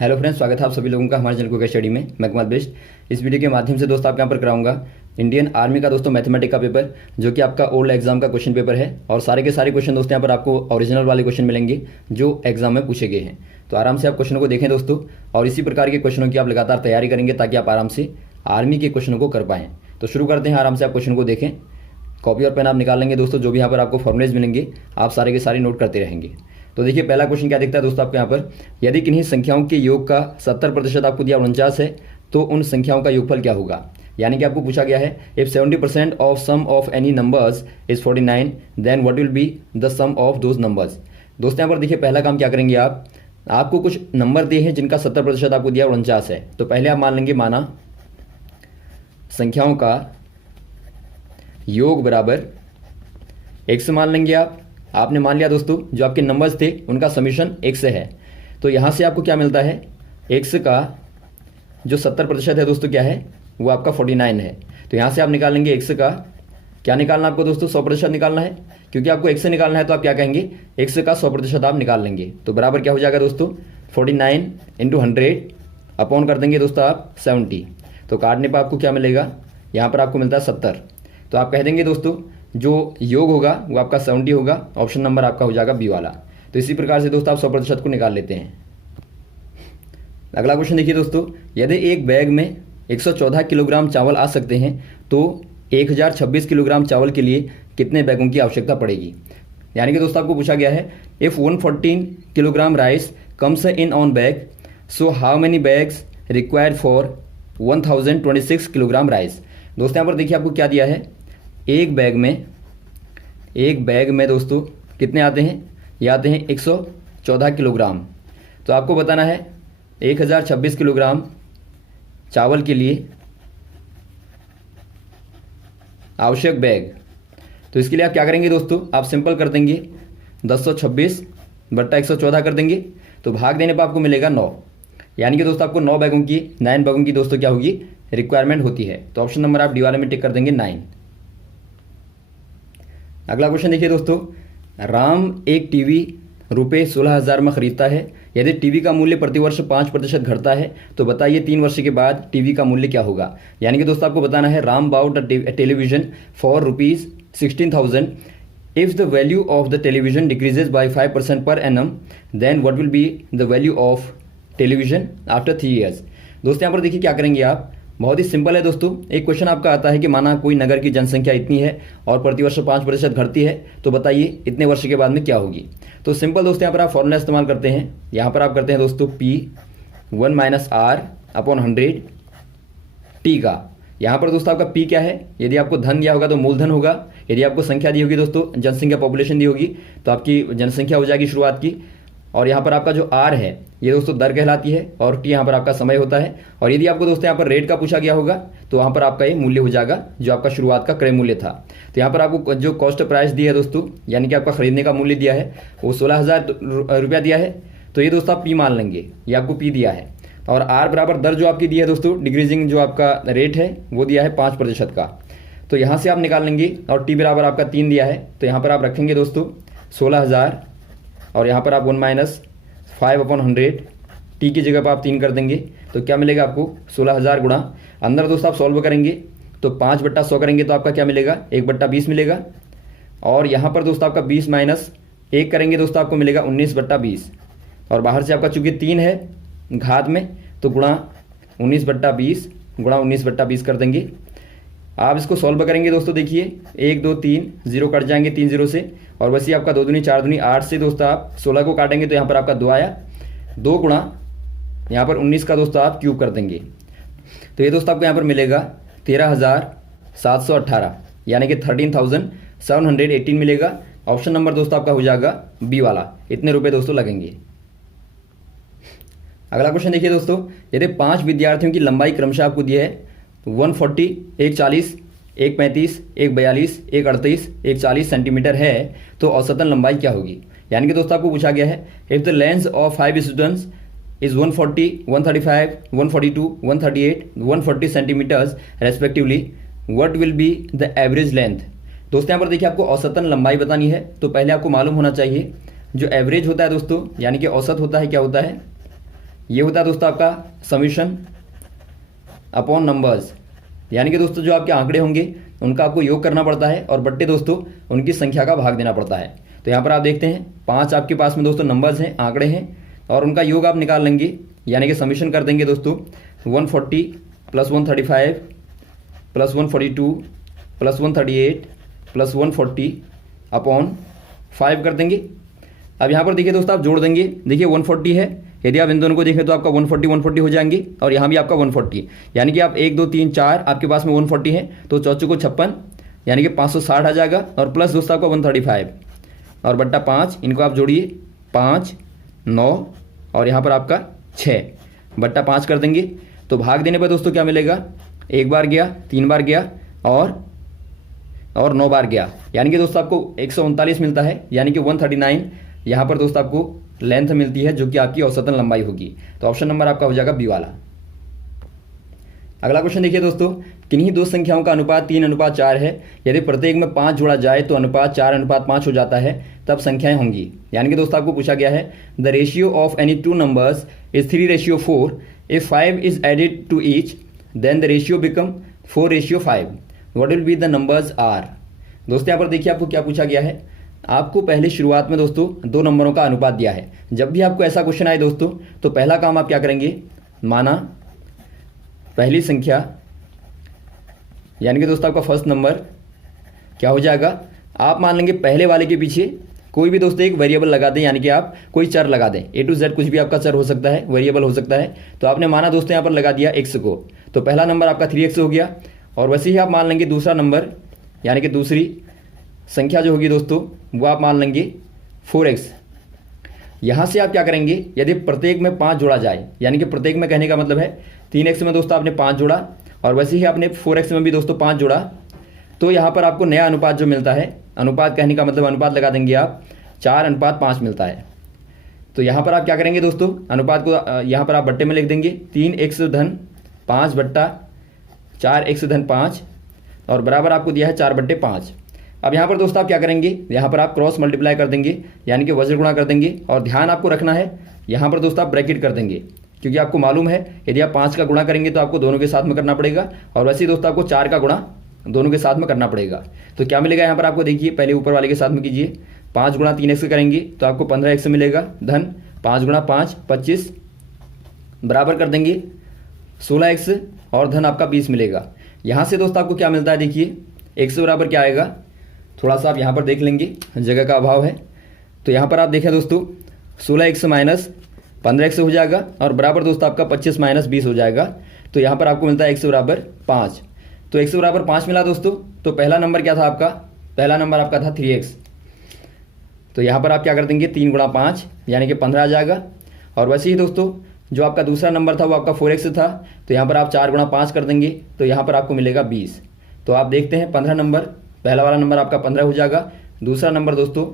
Hello friends, स्वागत है आप सभी लोगों का हमारे चैनल को स्टडी में। मैं कुमार बेस्ट। इस वीडियो के माध्यम से दोस्तों आपके यहाँ पर कराऊंगा इंडियन आर्मी का दोस्तों मैथमेटिक्स का पेपर, जो कि आपका ओल्ड एग्जाम का क्वेश्चन पेपर है। और सारे के सारे क्वेश्चन दोस्तों यहाँ पर आपको ओरिजिनल वाले क्वेश्चन मिलेंगे जो एग्जाम में पूछे गए हैं। तो आराम से आप क्वेश्चनों को देखें दोस्तों, और इसी प्रकार के क्वेश्चनों की आप लगातार तैयारी करेंगे ताकि आप आराम से आर्मी के क्वेश्चनों को कर पाएँ। तो शुरू करते हैं। आराम से आप क्वेश्चन को देखें, कॉपी और पेन आप निकाल लेंगे दोस्तों। जो भी यहाँ पर आपको फॉर्मुलेज मिलेंगे आप सारे के सारे नोट करते रहेंगे। तो देखिए पहला क्वेश्चन क्या दिखता है दोस्तों आपके यहाँ पर, यदि किन्हीं संख्याओं के योग का 70% आपको दिया 49 है तो उन संख्याओं का योगफल क्या होगा। यानी कि आपको पूछा गया है if 70% of sum of any numbers is 49 then what will be the sum of those numbers. दोस्तों यहाँ पर देखिए पहला काम क्या करेंगे आपको कुछ नंबर दिए हैं जिनका 70% आपको दिया 49 है। तो पहले आप मान लेंगे, माना संख्याओं का योग बराबर x मान लेंगे आपने मान लिया दोस्तों जो आपके नंबर्स थे उनका समीशन x से है। तो यहाँ से आपको क्या मिलता है, x का जो 70% है दोस्तों क्या है, वो आपका 49 है। तो यहाँ से आप निकालेंगे x का क्या निकालना आपको दोस्तों, 100% निकालना है। क्योंकि आपको x से निकालना है तो आप क्या कहेंगे, x का 100% आप निकाल लेंगे। तो बराबर क्या हो जाएगा दोस्तों, 49 × 100 अपॉन कर देंगे दोस्तों आप 70। तो काटने पर आपको क्या मिलेगा, यहाँ पर आपको मिलता है 70। तो आप कह देंगे दोस्तों जो योग होगा वो आपका 70 होगा। ऑप्शन नंबर आपका हो जाएगा बी वाला। तो इसी प्रकार से दोस्तों आप 100% को निकाल लेते हैं। अगला क्वेश्चन देखिए दोस्तों, यदि एक बैग में 114 किलोग्राम चावल आ सकते हैं तो 1026 किलोग्राम चावल के लिए कितने बैगों की आवश्यकता पड़ेगी। यानी कि दोस्तों आपको पूछा गया है if 114 kilogram rice comes in on bag so how many bags required for 1026 kilogram rice. दोस्तों यहाँ पर देखिए आपको क्या दिया है, एक बैग में दोस्तों कितने आते हैं, ये आते हैं 114 किलोग्राम। तो आपको बताना है 1026 किलोग्राम चावल के लिए आवश्यक बैग। तो इसके लिए आप क्या करेंगे दोस्तों, आप सिंपल कर देंगे 1026 बट्टा 114 कर देंगे। तो भाग देने पर आपको मिलेगा 9। यानी कि दोस्तों आपको 9 बैगों की दोस्तों क्या होगी, रिक्वायरमेंट होती है। तो ऑप्शन नंबर आप डी वाले में टिक कर देंगे 9। अगला क्वेश्चन देखिए दोस्तों, राम एक टीवी रुपये 16,000 में खरीदता है। यदि टीवी का मूल्य प्रतिवर्ष 5% घटता है तो बताइए 3 वर्ष के बाद टीवी का मूल्य क्या होगा। यानी कि दोस्तों आपको बताना है Ram bought a television for ₹16,000 if the value of the television decreases by 5% per annum then what will be the value of television after 3 years. दोस्तों यहाँ पर देखिए क्या करेंगे आप, बहुत ही सिंपल है दोस्तों। एक क्वेश्चन आपका आता है कि माना कोई नगर की जनसंख्या इतनी है और प्रतिवर्ष 5% घटती है तो बताइए इतने वर्ष के बाद में क्या होगी। तो सिंपल दोस्तों यहाँ पर आप फॉर्मूला इस्तेमाल करते हैं। यहाँ पर आप करते हैं दोस्तों P1 - R अपॉन 100 T का। यहाँ पर दोस्तों आपका P क्या है, यदि आपको धन दिया होगा तो मूलधन होगा। यदि आपको संख्या दी होगी दोस्तों, जनसंख्या पॉपुलेशन दी होगी, तो आपकी जनसंख्या हो जाएगी शुरुआत की। और यहाँ पर आपका जो R है ये दोस्तों दर कहलाती है, और T यहाँ पर आपका समय होता है। और यदि आपको दोस्तों यहाँ पर रेट का पूछा गया होगा तो वहाँ पर आपका ये मूल्य हो जाएगा जो आपका शुरुआत का क्रय मूल्य था। तो यहाँ पर आपको जो कॉस्ट प्राइस दी है दोस्तों, यानी कि आपका खरीदने का मूल्य दिया है वो 16,000 रुपया दिया है। तो ये दोस्तों आप P मान लेंगे, ये आपको P दिया है। और R बराबर दर जो आपकी दी है दोस्तों, डिक्रीजिंग जो आपका रेट है वो दिया है 5% का। तो यहाँ से आप निकाल लेंगे। और T बराबर आपका 3 दिया है, तो यहाँ पर आप रखेंगे दोस्तों 16,000 और यहाँ पर आप 1 - 5 अपॉन 100 T की जगह पर आप 3 कर देंगे। तो क्या मिलेगा आपको, 16,000 गुणा अंदर दोस्तों आप सॉल्व करेंगे तो 5/100 करेंगे तो आपका क्या मिलेगा, 1/20 मिलेगा। और यहाँ पर दोस्तों आपका 20 - 1 करेंगे दोस्तों आपको मिलेगा 19/20। और बाहर से आपका चूंकि 3 है घात में तो गुणा 19/20 गुणा 19/20 कर देंगे। आप इसको सॉल्व करेंगे दोस्तों, देखिए 1 2 3 0 कट जाएंगे 3 0 से। और वैसे आपका 2 दूनी 4 दूनी 8 से दोस्तों आप 16 को काटेंगे तो यहाँ पर आपका 2 आया। 2 गुणा यहाँ पर 19 का दोस्तों आप क्यूब कर देंगे। तो ये दोस्तों आपको यहाँ पर मिलेगा 13,718, यानी कि 13,718 मिलेगा। ऑप्शन नंबर दोस्तों आपका हो जाएगा बी वाला। इतने रुपए दोस्तों लगेंगे। अगला क्वेश्चन देखिए दोस्तों, यदि 5 विद्यार्थियों की लंबाई क्रमशः आपको दी है 140, 140, 135, 142, 138, 140 सेंटीमीटर है तो औसतन लंबाई क्या होगी। यानी कि दोस्तों आपको पूछा गया है if the length of 5 students is 140, 135, 142, 138, 140 centimetres respectively what will be the average length. दोस्तों यहाँ पर देखिए आपको औसतन लंबाई बतानी है तो पहले आपको मालूम होना चाहिए जो एवरेज होता है दोस्तों, यानी कि औसत होता है क्या होता है, ये होता है दोस्तों आपका समीशन अपॉन नंबर्स, यानी कि दोस्तों जो आपके आंकड़े होंगे उनका आपको योग करना पड़ता है और बट्टे दोस्तों उनकी संख्या का भाग देना पड़ता है। तो यहाँ पर आप देखते हैं 5 आपके पास में दोस्तों नंबर्स हैं, आंकड़े हैं, और उनका योग आप निकाल लेंगे, यानी कि समीशन कर देंगे दोस्तों 140 plus 135 plus 142 plus 138 plus 140 upon 5 कर देंगे। अब यहाँ पर देखिए दोस्तों आप जोड़ देंगे, देखिए 140 है, यदि आप इन दोनों को देखें तो आपका 140 हो जाएंगे, और यहाँ भी आपका 140, यानी कि आप 1 2 3 4 आपके पास में 140 है, तो चौचों को 56 यानी कि 560 आ जाएगा, और प्लस दोस्तों आपका 135 और बट्टा 5, इनको आप जोड़िए 5 9 और यहाँ पर आपका 6 बट्टा 5 कर देंगे। तो भाग देने पर दोस्तों क्या मिलेगा, 1 बार गया, 3 बार गया और 9 बार गया, यानी कि दोस्तों आपको 139 मिलता है, यानी कि 139 यहाँ पर दोस्तों आपको लेंथ मिलती है, जो कि आपकी औसतन लंबाई होगी। तो ऑप्शन नंबर आपका हो जाएगा बी वाला। अगला क्वेश्चन देखिए दोस्तों, किन्हीं दो संख्याओं का अनुपात 3:4 है, यदि प्रत्येक में 5 जोड़ा जाए तो अनुपात 4:5 हो जाता है, तब संख्याएं होंगी। यानी कि दोस्तों आपको पूछा गया है the ratio of any two numbers is 3:4, if 5 is added to each then the ratio become 4:5, what will be the numbers are. दोस्तों यहाँ पर देखिए आपको क्या पूछा गया है, आपको पहले शुरुआत में दोस्तों 2 नंबरों का अनुपात दिया है। जब भी आपको ऐसा क्वेश्चन आए दोस्तों, तो पहला काम आप क्या करेंगे, माना पहली संख्या, यानी कि दोस्तों आपका फर्स्ट नंबर क्या हो जाएगा, आप मान लेंगे पहले वाले के पीछे कोई भी दोस्तों एक वेरिएबल लगा दें, यानी कि आप कोई चर लगा दें, A to Z कुछ भी आपका चर हो सकता है, वेरिएबल हो सकता है। तो आपने माना दोस्तों यहाँ पर लगा दिया x को, तो पहला नंबर आपका 3x हो गया, और वैसे ही आप मान लेंगे दूसरा नंबर, यानी कि दूसरी संख्या जो होगी दोस्तों वो आप मान लेंगे 4x। यहाँ से आप क्या करेंगे, यदि प्रत्येक में 5 जोड़ा जाए, यानी कि प्रत्येक में कहने का मतलब है 3x में दोस्तों आपने 5 जोड़ा, और वैसे ही आपने 4x में भी दोस्तों 5 जोड़ा, तो यहाँ पर आपको नया अनुपात जो मिलता है, अनुपात कहने का मतलब अनुपात लगा देंगे आप 4:5 मिलता है। तो यहाँ पर आप क्या करेंगे दोस्तों, अनुपात को यहाँ पर आप बट्टे में लिख देंगे 3x धन 5 बट्टा 4x धन 5, और बराबर आपको दिया है 4/5। अब यहाँ पर दोस्तों आप क्या करेंगे, यहाँ पर आप क्रॉस मल्टीप्लाई कर देंगे, यानी कि वज्र गुणा कर देंगे, और ध्यान आपको रखना है यहाँ पर दोस्तों आप ब्रैकेट कर देंगे, क्योंकि आपको मालूम है यदि आप 5 का गुणा करेंगे तो आपको दोनों के साथ में करना पड़ेगा, और वैसे ही दोस्तों आपको 4 का गुणा दोनों के साथ में करना पड़ेगा। तो क्या मिलेगा यहाँ पर आपको, देखिए पहले ऊपर वाले के साथ में कीजिए, 5 गुणा 3x करेंगे तो आपको 15x मिलेगा, धन 5 गुणा 5 25, बराबर कर देंगे 16x, और धन आपका 20 मिलेगा। यहाँ से दोस्तों आपको क्या मिलता है, देखिए x बराबर क्या आएगा, थोड़ा सा आप यहाँ पर देख लेंगे, जगह का अभाव है, तो यहाँ पर आप देखें दोस्तों 16x माइनस 15x हो जाएगा, और बराबर दोस्तों आपका 25 माइनस 20 हो जाएगा। तो यहाँ पर आपको मिलता है x बराबर 5। तो x बराबर 5 मिला दोस्तों। तो पहला नंबर क्या था आपका, पहला नंबर आपका था 3x। तो यहाँ पर आप क्या कर देंगे, 3 गुणा 5 यानी कि 15 आ जाएगा। और वैसे ही दोस्तों जो आपका दूसरा नंबर था वो आपका 4x था, तो यहाँ पर आप 4 गुणा 5 कर देंगे, तो यहाँ पर आपको मिलेगा 20। तो आप देखते हैं 15 नंबर, पहला वाला नंबर आपका 15 हो जाएगा, दूसरा नंबर दोस्तों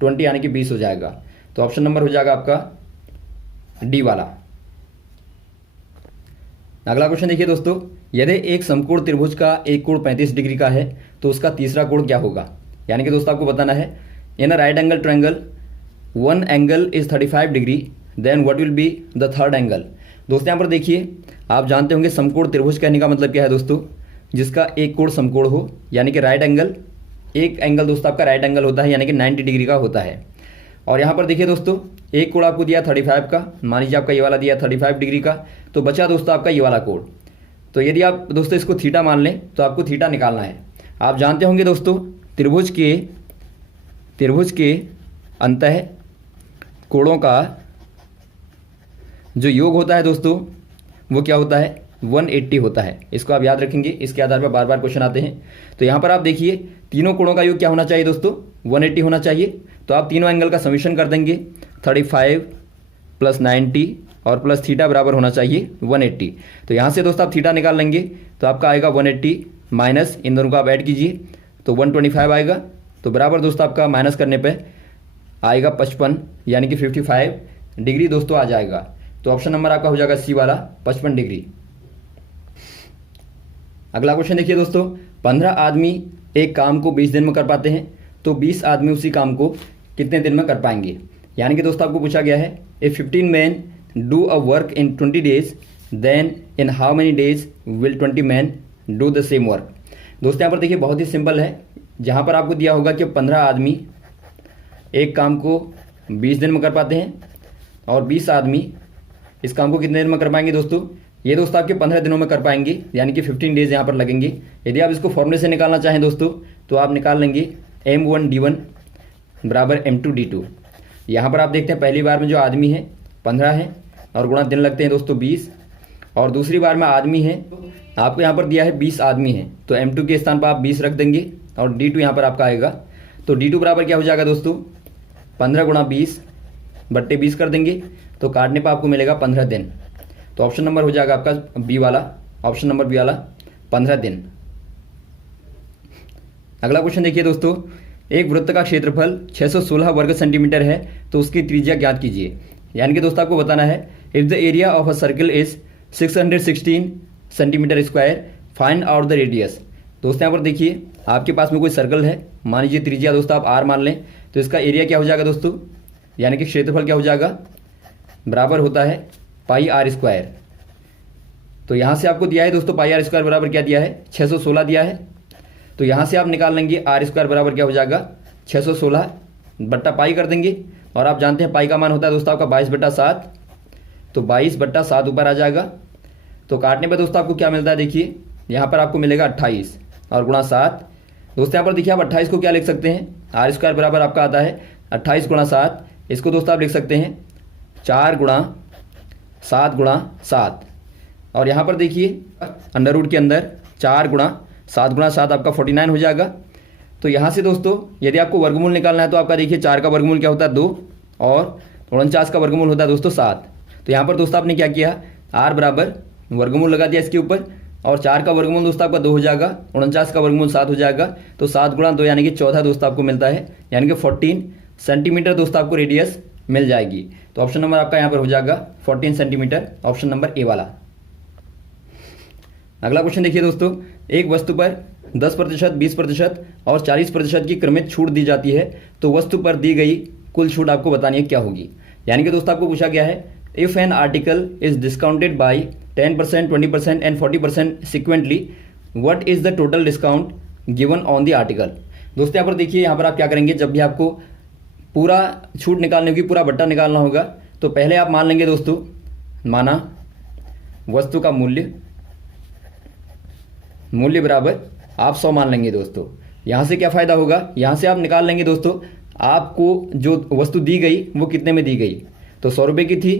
20 यानी कि 20 हो जाएगा। तो ऑप्शन नंबर हो जाएगा आपका डी वाला। अगला क्वेश्चन देखिए दोस्तों, यदि एक समकोण त्रिभुज का एक कोण 35 डिग्री का है तो उसका तीसरा कोण क्या होगा। यानी कि दोस्तों आपको बताना है, in a right angle triangle one angle is 35 degree, then what will be the third angle. दोस्तों यहाँ पर देखिए, आप जानते होंगे समकोण त्रिभुज कहने का मतलब क्या है दोस्तों, जिसका एक कोण समकोण हो, यानी कि राइट एंगल, एक एंगल दोस्तों आपका राइट एंगल होता है, यानी कि 90 डिग्री का होता है। और यहाँ पर देखिए दोस्तों, एक कोण आपको दिया 35 का, मान लीजिए आपका ये वाला दिया 35 डिग्री का, तो बचा दोस्तों आपका ये वाला कोण। तो यदि आप दोस्तों इसको थीटा मान लें तो आपको थीटा निकालना है। आप जानते होंगे दोस्तों, त्रिभुज के अंतः कोणों का जो योग होता है दोस्तों वो क्या होता है, 180 होता है। इसको आप याद रखेंगे, इसके आधार पर बार बार क्वेश्चन आते हैं। तो यहाँ पर आप देखिए, तीनों कोणों का योग क्या होना चाहिए दोस्तों, 180 होना चाहिए। तो आप तीनों एंगल का समीशन कर देंगे, 35 प्लस 90 और प्लस थीटा बराबर होना चाहिए 180। तो यहाँ से दोस्तों आप थीटा निकाल लेंगे तो आपका आएगा 180 माइनस, इन दोनों को आप ऐड कीजिए तो 125 आएगा। तो बराबर दोस्तों आपका माइनस करने पे आएगा 55 यानी कि 55 डिग्री दोस्तों आ जाएगा। तो ऑप्शन नंबर आपका हो जाएगा सी वाला, 55 डिग्री। अगला क्वेश्चन देखिए दोस्तों, 15 आदमी एक काम को 20 दिन में कर पाते हैं, तो 20 आदमी उसी काम को कितने दिन में कर पाएंगे। यानी कि दोस्तों आपको पूछा गया है, if 15 man do a work in 20 days, then in how many days will 20 men do the same work. दोस्तों यहाँ पर देखिए बहुत ही सिंपल है। जहाँ पर आपको दिया होगा कि 15 आदमी एक काम को 20 दिन में कर पाते हैं और 20 आदमी इस काम को कितने दिन में कर पाएंगे दोस्तों, ये दोस्तों आपके 15 दिनों में कर पाएंगे, यानी कि 15 डेज यहाँ पर लगेंगे। यदि आप इसको फॉर्मूले से निकालना चाहें दोस्तों तो आप निकाल लेंगे M1D1 बराबर M2D2। यहाँ पर आप देखते हैं पहली बार में जो आदमी है 15 है और गुणा दिन लगते हैं दोस्तों 20, और दूसरी बार में आदमी है आपको यहाँ पर दिया है 20 आदमी है, तो M2 के स्थान पर आप 20 रख देंगे और D2 यहाँ पर आपका आएगा। तो D2 बराबर क्या हो जाएगा दोस्तों, 15 गुणा 20 बट्टे 20 कर देंगे, तो काटने पर आपको मिलेगा 15 दिन। तो ऑप्शन नंबर हो जाएगा आपका बी वाला, ऑप्शन नंबर बी वाला 15 दिन। अगला क्वेश्चन देखिए दोस्तों, एक वृत्त का क्षेत्रफल 616 वर्ग सेंटीमीटर है तो उसकी त्रिज्या ज्ञात कीजिए। यानी कि दोस्तों आपको बताना है if the area of a circle is 616 centimetre square find out the radius. दोस्तों यहाँ पर देखिए आपके पास में कोई सर्कल है, मान लीजिए त्रिज्या दोस्तों आप आर मान लें, तो इसका एरिया क्या हो जाएगा दोस्तों, यानी कि क्षेत्रफल क्या हो जाएगा, बराबर होता है पाई आर स्क्वायर। तो यहाँ से आपको दिया है दोस्तों पाई आर स्क्वायर बराबर क्या दिया है, 616 दिया है। तो यहाँ से आप निकाल लेंगे आर स्क्वायर बराबर क्या हो जाएगा, 616 बट्टा पाई कर देंगे, और आप जानते हैं पाई का मान होता है दोस्तों आपका 22/7, तो 22/7 ऊपर आ जाएगा। तो काटने पर दोस्तों आपको क्या मिलता है, देखिए यहाँ पर आपको मिलेगा 28 और गुणा 7। दोस्तों यहाँ पर देखिए आप 28 को क्या लिख सकते हैं, आर स्क्वायर बराबर आपका आता है 28 गुणा 7, इसको दोस्तों आप लिख सकते हैं 4 गुणा 7 गुणा 7, और यहाँ पर देखिए अंडर रूट के अंदर 4 गुणा 7 गुणा 7 आपका 49 हो जाएगा। तो यहाँ से दोस्तों यदि आपको वर्गमूल निकालना है तो आपका देखिए 4 का वर्गमूल क्या होता है 2, और 49 का वर्गमूल होता है दोस्तों 7। तो यहाँ पर दोस्तों आपने क्या किया, आर बराबर वर्गमूल लगा दिया इसके ऊपर, और 4 का वर्गमूल दोस्तों आपका 2 हो जाएगा, 49 का वर्गमूल 7 हो जाएगा, तो 7 गुणा 2 यानी कि 14 दोस्तों आपको मिलता है, यानी कि 14 सेंटीमीटर दोस्तों आपको रेडियस मिल जाएगी। तो ऑप्शन नंबर आपका यहाँ पर हो जाएगा 14 सेंटीमीटर, ऑप्शन नंबर ए वाला। अगला क्वेश्चन देखिए दोस्तों, एक वस्तु पर 10%, 20% और 40% की क्रमित छूट दी जाती है, तो वस्तु पर दी गई कुल छूट आपको बतानी है क्या होगी। यानी कि दोस्तों आपको पूछा गया है if an article is discounted by 10%, 20% and 40% sequentially, what is the total discount given on the article. दोस्तों यहाँ पर देखिए, यहाँ पर आप क्या करेंगे, जब भी आपको पूरा छूट निकालने होगी, पूरा बट्टा निकालना होगा, तो पहले आप मान लेंगे दोस्तों, माना वस्तु का मूल्य बराबर आप 100 मान लेंगे दोस्तों। यहाँ से क्या फ़ायदा होगा, यहाँ से आप निकाल लेंगे दोस्तों आपको जो वस्तु दी गई वो कितने में दी गई, तो 100 रुपये की थी,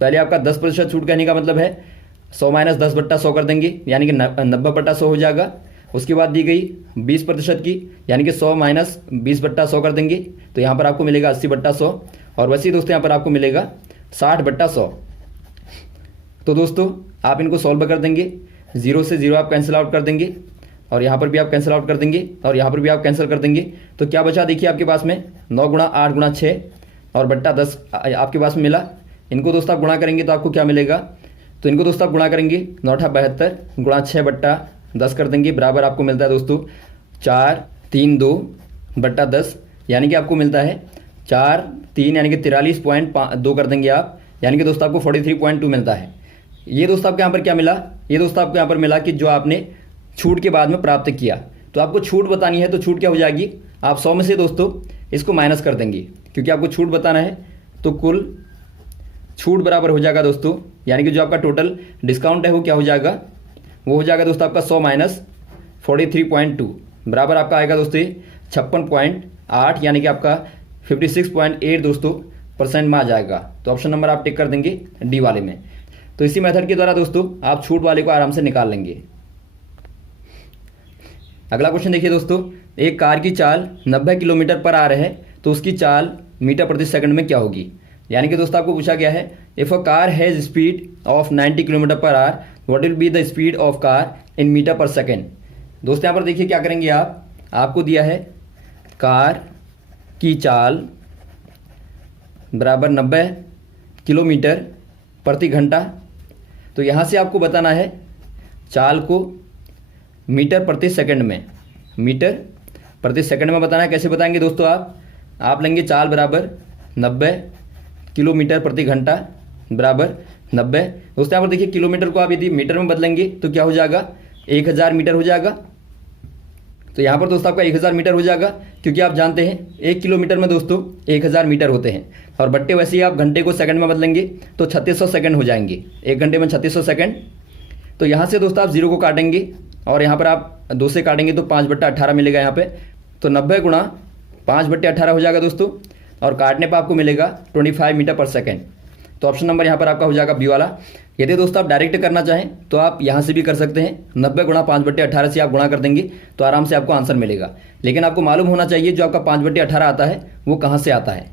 पहले आपका 10% छूट कहने का मतलब है 100 माइनस 10/100 कर देंगे, यानी कि 90/100 हो जाएगा। उसके बाद दी गई 20% की, यानी कि 100 माइनस 20/100 कर देंगे, तो यहाँ पर आपको मिलेगा 80/100, और वैसे ही दोस्तों यहाँ पर आपको मिलेगा 60/100। तो दोस्तों आप इनको सॉल्व कर देंगे, 0 से 0 आप कैंसिल आउट कर देंगे, और यहाँ पर भी आप कैंसिल आउट कर देंगे, और यहाँ पर भी आप कैंसिल कर देंगे। तो क्या बचा देखिए आपके पास में 9 गुणा 8 गुणा 6 और बट्टा 10 आपके पास में मिला। इनको दोस्तों आप गुणा करेंगे तो आपको क्या मिलेगा, तो इनको दोस्तों आप गुणा करेंगे 9×8 = 72 गुणा 6/10 कर देंगे, बराबर आपको मिलता है दोस्तों 432/10, यानी कि आपको मिलता है 4×3 यानी कि 43.2 कर देंगे आप, यानी कि दोस्तों आपको 43.2 मिलता है। ये दोस्तों आपको यहाँ पर क्या मिला, ये दोस्तों आपको यहाँ पर मिला कि जो आपने छूट के बाद में प्राप्त किया। तो आपको छूट बतानी है, तो छूट क्या हो जाएगी, आप 100 में से दोस्तों इसको माइनस कर देंगे, क्योंकि आपको छूट बताना है। तो कुल छूट बराबर हो जाएगा दोस्तों, यानी कि जो आपका टोटल डिस्काउंट है वो क्या हो जाएगा, वो हो जाएगा दोस्तों आपका 100 माइनस 43.2 बराबर आपका आएगा दोस्तों 56.8, यानी कि आपका 56.8 दोस्तों % में आ जाएगा। तो ऑप्शन नंबर आप टिक कर देंगे डी वाले में। तो इसी मेथड के द्वारा दोस्तों आप छूट वाले को आराम से निकाल लेंगे। अगला क्वेश्चन देखिए दोस्तों, एक कार की चाल 90 किलोमीटर पर आ रहा है, तो उसकी चाल मीटर प्रति सेकंड में क्या होगी। यानी कि दोस्तों आपको पूछा गया है if a car has speed of 90 kilometre per hour, what will be the speed of car in metre per second. दोस्तों यहाँ पर देखिए क्या करेंगे आप, आपको दिया है कार की चाल बराबर 90 किलोमीटर प्रति घंटा, तो यहाँ से आपको बताना है चाल को मीटर प्रति सेकंड में, मीटर प्रति सेकंड में बताना है। कैसे बताएंगे दोस्तों, आप लेंगे चाल बराबर 90 किलोमीटर प्रति घंटा बराबर 90। दोस्तों यहाँ पर देखिए किलोमीटर को आप यदि मीटर में बदलेंगे तो क्या हो जाएगा, 1000 मीटर हो जाएगा। तो यहाँ पर दोस्तों आपका 1000 मीटर हो जाएगा, क्योंकि आप जानते हैं 1 किलोमीटर में दोस्तों 1000 मीटर होते हैं। और बट्टे वैसे ही आप घंटे को सेकंड में बदलेंगे तो 3600 सेकंड हो जाएंगे, 1 घंटे में 3600 सेकंड। तो यहाँ से दोस्तों आप 0 को काटेंगे और यहाँ पर आप 2 से काटेंगे तो 5/18 मिलेगा यहाँ पे। तो 90 गुणा 5/18 हो जाएगा दोस्तों, और काटने पर आपको मिलेगा 25 मीटर पर सेकेंड। तो ऑप्शन नंबर यहाँ पर आपका हो जाएगा बी वाला। यदि दोस्तों आप डायरेक्ट करना चाहें तो आप यहाँ से भी कर सकते हैं, 90 गुणा 5/18 से आप गुणा कर देंगे तो आराम से आपको आंसर मिलेगा। लेकिन आपको मालूम होना चाहिए जो आपका 5/18 आता है वो कहाँ से आता है।